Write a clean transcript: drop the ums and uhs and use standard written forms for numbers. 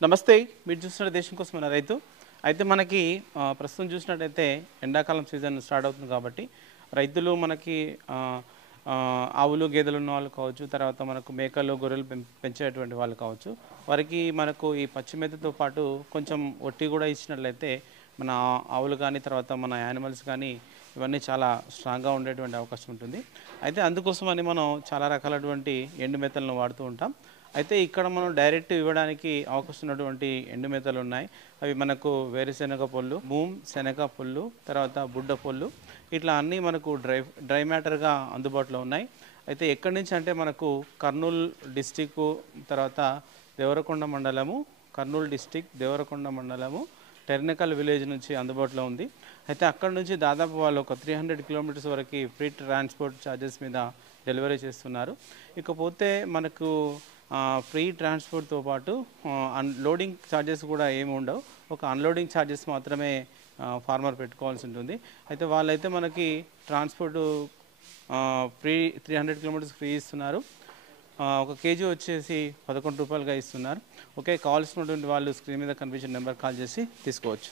నమస్తే. మీరు చూస్తున్న దేశం కోసం మన రైతు. అయితే మనకి ప్రస్తుతం చూసినట్టయితే ఎండాకాలం సీజన్ స్టార్ట్ అవుతుంది కాబట్టి రైతులు మనకి ఆవులు, గేదెలు ఉన్న వాళ్ళు కావచ్చు, తర్వాత మనకు మేకలు, గొర్రెలు పెంచేటువంటి వాళ్ళు కావచ్చు. వారికి మనకు ఈ పచ్చి మేతతో పాటు కొంచెం ఒట్టి కూడా ఇచ్చినట్లయితే మన ఆవులు కానీ, తర్వాత మన యానిమల్స్ కానీ ఇవన్నీ చాలా స్ట్రాంగ్‌గా ఉండేటువంటి అవకాశం ఉంటుంది. అయితే అందుకోసమని మనం చాలా రకాలటువంటి ఎండు మేతలను వాడుతూ ఉంటాం. అయితే ఇక్కడ మనం డైరెక్ట్ ఇవ్వడానికి అవకాశం ఉన్నటువంటి ఎండు మేతలు ఉన్నాయి. అవి మనకు వేరుశెనగ పొల్లు, శనగ పొల్లు, తర్వాత బుడ్డ పొల్లు, ఇట్లా అన్నీ మనకు డ్రై మ్యాటర్‌గా అందుబాటులో ఉన్నాయి. అయితే ఎక్కడి నుంచి అంటే మనకు కర్నూలు డిస్టిక్కు, తర్వాత దేవరకొండ మండలము, కర్నూలు డిస్టిక్ దేవరకొండ మండలము, టెర్నకల్ విలేజ్ నుంచి అందుబాటులో ఉంది. అయితే అక్కడ నుంచి దాదాపు వాళ్ళు ఒక 300 కిలోమీటర్స్ వరకు ఫ్రీ ట్రాన్స్‌పోర్ట్ ఛార్జెస్ మీద డెలివరీ చేస్తున్నారు. ఇకపోతే మనకు ఫ్రీ ట్రాన్స్‌పోర్ట్‌తో పాటు లోడింగ్ ఛార్జెస్ కూడా ఏమి ఉండవు. ఒక అన్‌లోడింగ్ ఛార్జెస్ మాత్రమే ఫార్మర్ పెట్టుకోవాల్సి ఉంటుంది. అయితే వాళ్ళైతే మనకి ట్రాన్స్‌పోర్టు ఫ్రీ 300 కిలోమీటర్స్ ఫ్రీ ఇస్తున్నారు. ఒక కేజీ వచ్చేసి రూ. 11గా ఇస్తున్నారు. ఓకే, కావాల్సినటువంటి వాళ్ళు స్క్రీన్ మీద కనిపించిన నెంబర్ కాల్ చేసి తీసుకోవచ్చు.